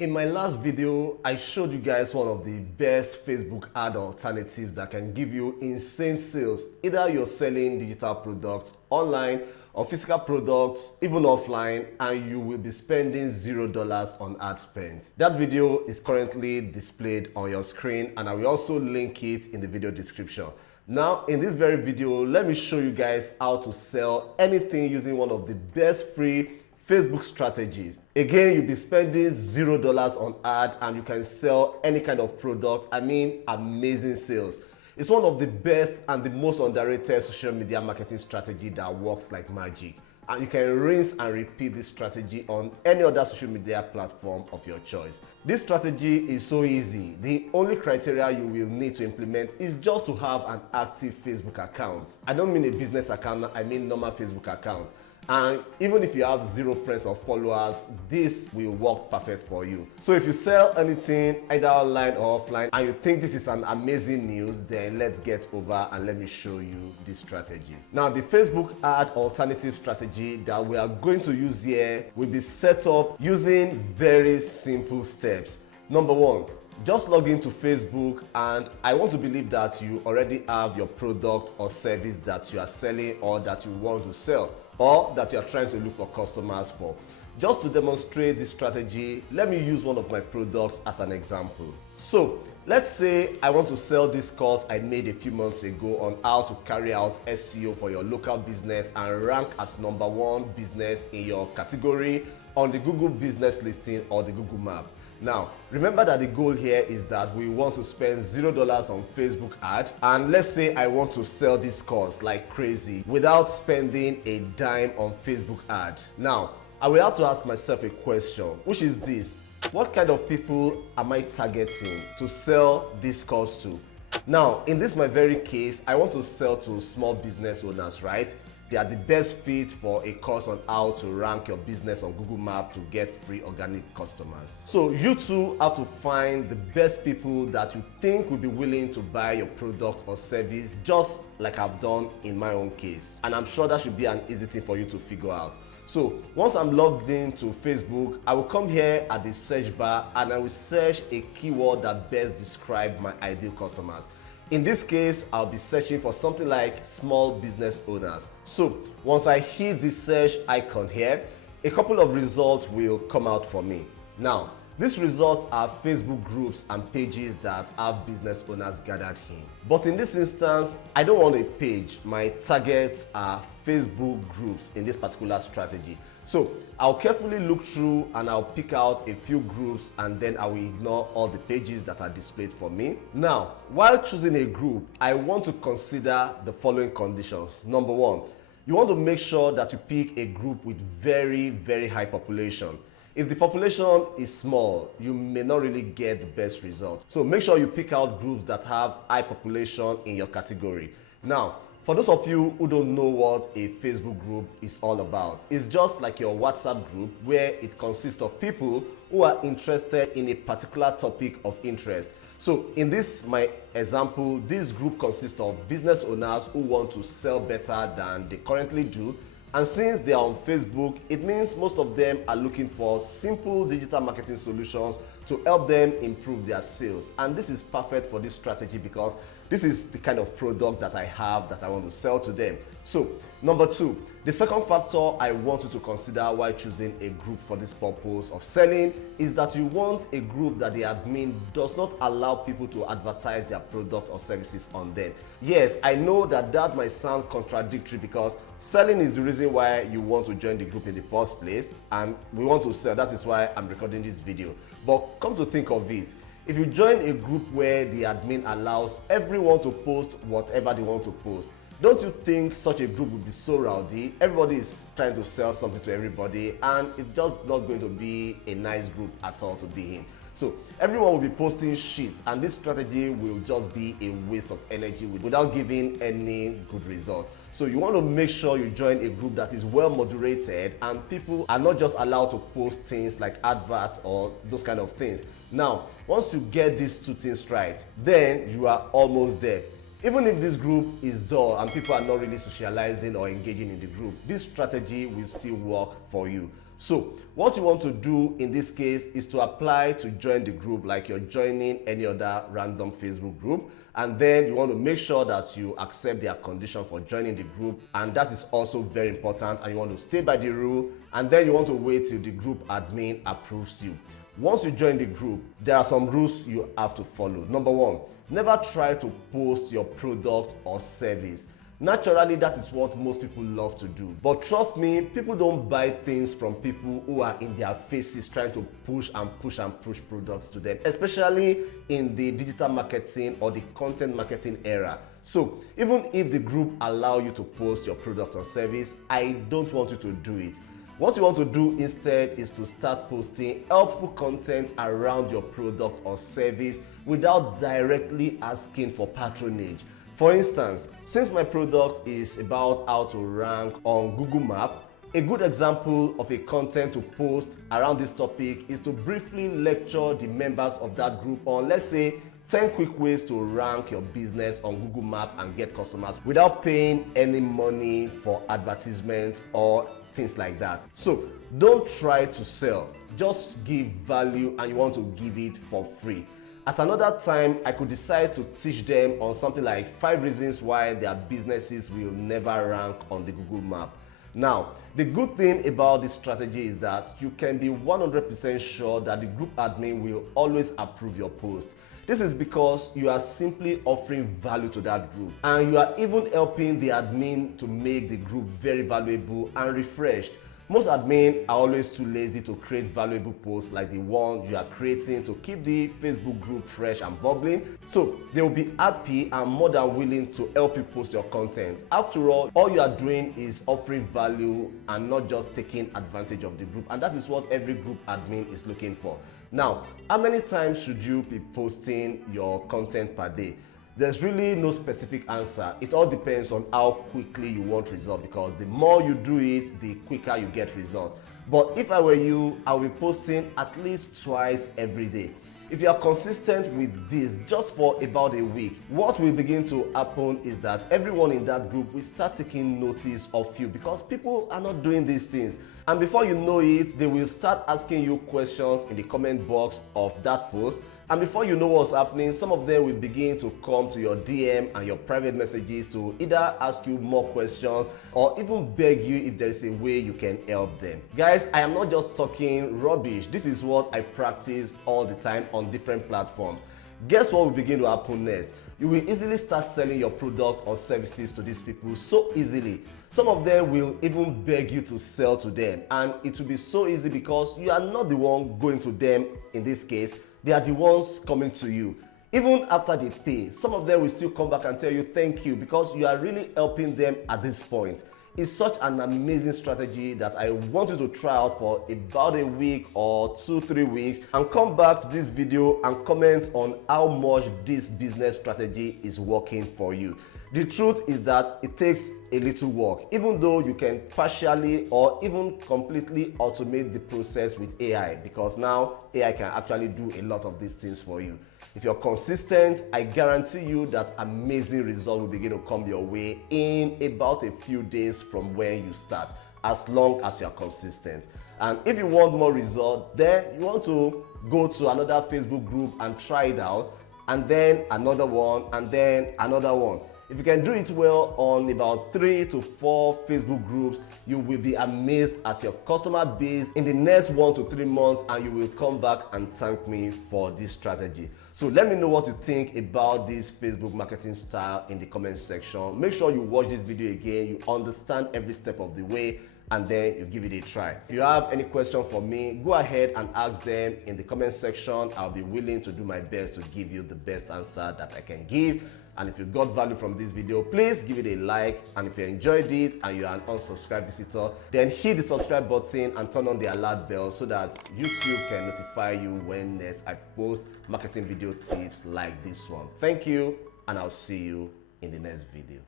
In my last video, I showed you guys one of the best Facebook ad alternatives that can give you insane sales. Either you're selling digital products online or physical products, even offline, and you will be spending $0 on ad spend. That video is currently displayed on your screen, and I will also link it in the video description. Now, in this very video, let me show you guys how to sell anything using one of the best free Facebook strategy. Again, you'll be spending $0 on ad and you can sell any kind of product. I mean, amazing sales. It's one of the best and the most underrated social media marketing strategy that works like magic. And you can rinse and repeat this strategy on any other social media platform of your choice. This strategy is so easy. The only criteria you will need to implement is just to have an active Facebook account. I don't mean a business account, I mean normal Facebook account. And even if you have 0 friends or followers, this will work perfect for you. So if you sell anything either online or offline and you think this is an amazing news, then let's get over and let me show you this strategy. Now, the Facebook ad alternative strategy that we are going to use here will be set up using very simple steps. Number 1, just log into Facebook, and I want to believe that you already have your product or service that you are selling or that you want to sell or that you are trying to look for customers for. Just to demonstrate this strategy, let me use one of my products as an example. So let's say I want to sell this course I made a few months ago on how to carry out SEO for your local business and rank as #1 business in your category on the Google business listing or the Google map. Now, remember that the goal here is that we want to spend $0 on Facebook ad, and let's say I want to sell this course like crazy without spending a dime on Facebook ad. Now, I will have to ask myself a question, which is this: what kind of people am I targeting to sell this course to? Now, in this my very case, I want to sell to small business owners, right? They are the best fit for a course on how to rank your business on Google Maps to get free organic customers. So you too have to find the best people that you think will be willing to buy your product or service, just like I've done in my own case. And I'm sure that should be an easy thing for you to figure out. So once I'm logged into Facebook, I will come here at the search bar and I will search a keyword that best describes my ideal customers. In this case, I'll be searching for something like small business owners. So once I hit the search icon here, a couple of results will come out for me. Now, these results are Facebook groups and pages that have business owners gathered in. But in this instance, I don't want a page. My targets are Facebook groups in this particular strategy. So I'll carefully look through and I'll pick out a few groups, and then I will ignore all the pages that are displayed for me. Now, while choosing a group, I want to consider the following conditions. Number 1, you want to make sure that you pick a group with very high population. If the population is small, you may not really get the best results. So make sure you pick out groups that have high population in your category. Now, for those of you who don't know what a Facebook group is all about, it's just like your WhatsApp group where it consists of people who are interested in a particular topic of interest. So in this, my example, this group consists of business owners who want to sell better than they currently do. And since they are on Facebook, it means most of them are looking for simple digital marketing solutions to help them improve their sales. And this is perfect for this strategy because this is the kind of product that I have that I want to sell to them. So, number 2, the second factor I want you to consider while choosing a group for this purpose of selling is that you want a group that the admin does not allow people to advertise their product or services on them. Yes, I know that might sound contradictory because selling is the reason why you want to join the group in the first place, and we want to sell. That is why I'm recording this video. But come to think of it, if you join a group where the admin allows everyone to post whatever they want to post, don't you think such a group would be so rowdy? Everybody is trying to sell something to everybody, and it's just not going to be a nice group at all to be in. So everyone will be posting shit, and this strategy will just be a waste of energy without giving any good result. So you want to make sure you join a group that is well moderated and people are not just allowed to post things like adverts or those kind of things. Now, once you get these 2 things right, then you are almost there. Even if this group is dull and people are not really socializing or engaging in the group, this strategy will still work for you. So what you want to do in this case is to apply to join the group like you're joining any other random Facebook group, and then you want to make sure that you accept their condition for joining the group, and that is also very important, and you want to stay by the rule, and then you want to wait till the group admin approves you. Once you join the group, there are some rules you have to follow. Number one, never try to post your product or service. Naturally, that is what most people love to do. But trust me, people don't buy things from people who are in their faces trying to push products to them, especially in the digital marketing or the content marketing era. So even if the group allow you to post your product or service, I don't want you to do it. What you want to do instead is to start posting helpful content around your product or service without directly asking for patronage. For instance, since my product is about how to rank on Google Maps, a good example of a content to post around this topic is to briefly lecture the members of that group on, let's say, 10 quick ways to rank your business on Google Maps and get customers without paying any money for advertisement or things like that. So don't try to sell, just give value, and you want to give it for free. At another time, I could decide to teach them on something like 5 reasons why their businesses will never rank on the Google Map. Now, the good thing about this strategy is that you can be 100% sure that the group admin will always approve your post. This is because you are simply offering value to that group, and you are even helping the admin to make the group very valuable and refreshed. Most admin are always too lazy to create valuable posts like the one you are creating to keep the Facebook group fresh and bubbling. So they will be happy and more than willing to help you post your content. After all you are doing is offering value and not just taking advantage of the group, and that is what every group admin is looking for. Now, how many times should you be posting your content per day? There's really no specific answer. It all depends on how quickly you want results, because the more you do it, the quicker you get results. But if I were you, I will be posting at least twice every day. If you are consistent with this just for about a week, what will begin to happen is that everyone in that group will start taking notice of you, because people are not doing these things. And before you know it, they will start asking you questions in the comment box of that post. And before you know what's happening, some of them will begin to come to your DM and your private messages to either ask you more questions or even beg you if there is a way you can help them. Guys, I am not just talking rubbish. This is what I practice all the time on different platforms. Guess what will begin to happen next? You will easily start selling your product or services to these people so easily. Some of them will even beg you to sell to them, and it will be so easy because you are not the one going to them in this case. They are the ones coming to you. Even after they pay, some of them will still come back and tell you thank you, because you are really helping them at this point. It's such an amazing strategy that I want you to try out for about a week or 2-3 weeks, and come back to this video and comment on how much this business strategy is working for you. The truth is that it takes a little work, even though you can partially or even completely automate the process with AI, because now AI can actually do a lot of these things for you. If you're consistent, I guarantee you that amazing results will begin to come your way in about a few days from when you start, as long as you're consistent. And if you want more results, then you want to go to another Facebook group and try it out, and then another one, and then another one. If you can do it well on about 3 to 4 Facebook groups, you will be amazed at your customer base in the next 1 to 3 months, and you will come back and thank me for this strategy. So let me know what you think about this Facebook marketing style in the comment section. Make sure you watch this video again, you understand every step of the way, and then you give it a try. If you have any question for me, go ahead and ask them in the comment section. I'll be willing to do my best to give you the best answer that I can give. And if you got value from this video, please give it a like. And if you enjoyed it and you are an unsubscribed visitor, then hit the subscribe button and turn on the alert bell so that YouTube can notify you when next I post marketing video tips like this one. Thank you, and I'll see you in the next video.